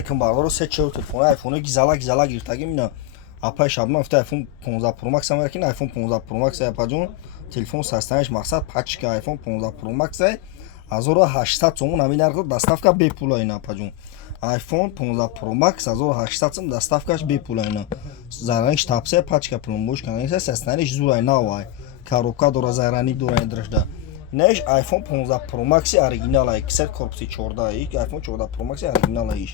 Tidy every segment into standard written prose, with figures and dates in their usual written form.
Yakın bardaro se çev telefonu iPhone'u gizala girtagim ina apa şabma ifta iPhone 15 Pro Max amerikin iPhone 15 Pro Max yapacağım telefon sastanış maksat paçka iPhone 15 Pro Max azora 800 сомон аминарго доставка бепула ина yapacağım iPhone 15 Pro Max azora 800 сом доставкаш бепула ина зараниш тапсе пачка пломбуш канаиса sastanış zura ina vay коробка дора зарани дора индрашда Neş iPhone 15 Pro Max original ay kısa korpusu 14 iPhone 14 Pro Max original ay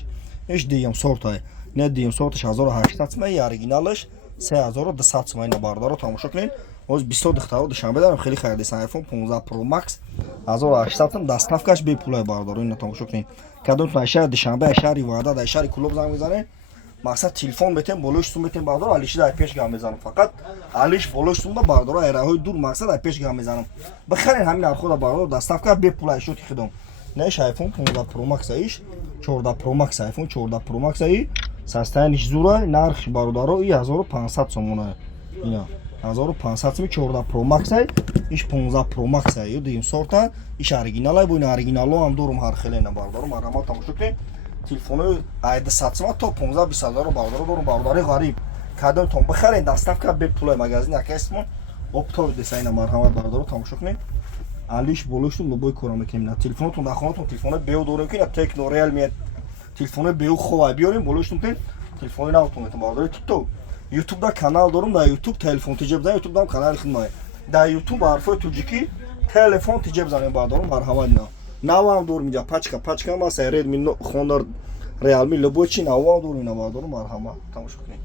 Neş diyeyim sortay ne diyeyim sortaş 1800 originalش 3200 на бардоро тамошо кунед оз 20 дихтаро душанбе дарам хеле хайрдесан iPhone 15 Pro Max 1800 доставкаш бепулай бардоро ина тамошо кунед кадом шаҳр душанбе шаҳри ваъда шаҳри кулоб занг мезанед мақсад телефон бетем болоштун бетем бардоро алиш дай пеш гам мезанам фақат алиш болоштун ба бардоро айраҳои дур мақсад ай пеш гам мезанам бихарен ҳамин архода бардоро доставка бепулай шуд хидом неш iPhone 15 Pro Max аиш 14 Pro Max iPhone 14 Pro Max аи састаяниш зурай нархи бародаро и 1500 сомона ина 1500 сомон 14 Pro Max ай иш 15 Pro Max ай дим сорта иш оригинал ай бу ин оригинало ҳам дорум ҳар хелена бародаро марамат тамошо кунед телефону айда 100 сомон то 15 20000 бародаро дорум бардари ғариб кадом том бихарен доставка бепулай магазин акасмо оптов десайна марҳамат бародаро тамошо кунед алиш болоштун бо бой кора мекунем на телефонтун да хонатун телефону беу дорем ки на Tecno Realme телефону беу хова биёрем болоштун тен телефони навтун метам бардари TikTok YouTube да канал дорум да YouTube телефон тиҷеб зан YouTube дам канали хидмай да YouTube ҳарфои туҷики телефон тиҷеб занем бардарум марҳамат на навам дорум инҷа пачка ма Redmi Honor Realme любой чи навам дорум ина бардарум марҳамат тамошо кунед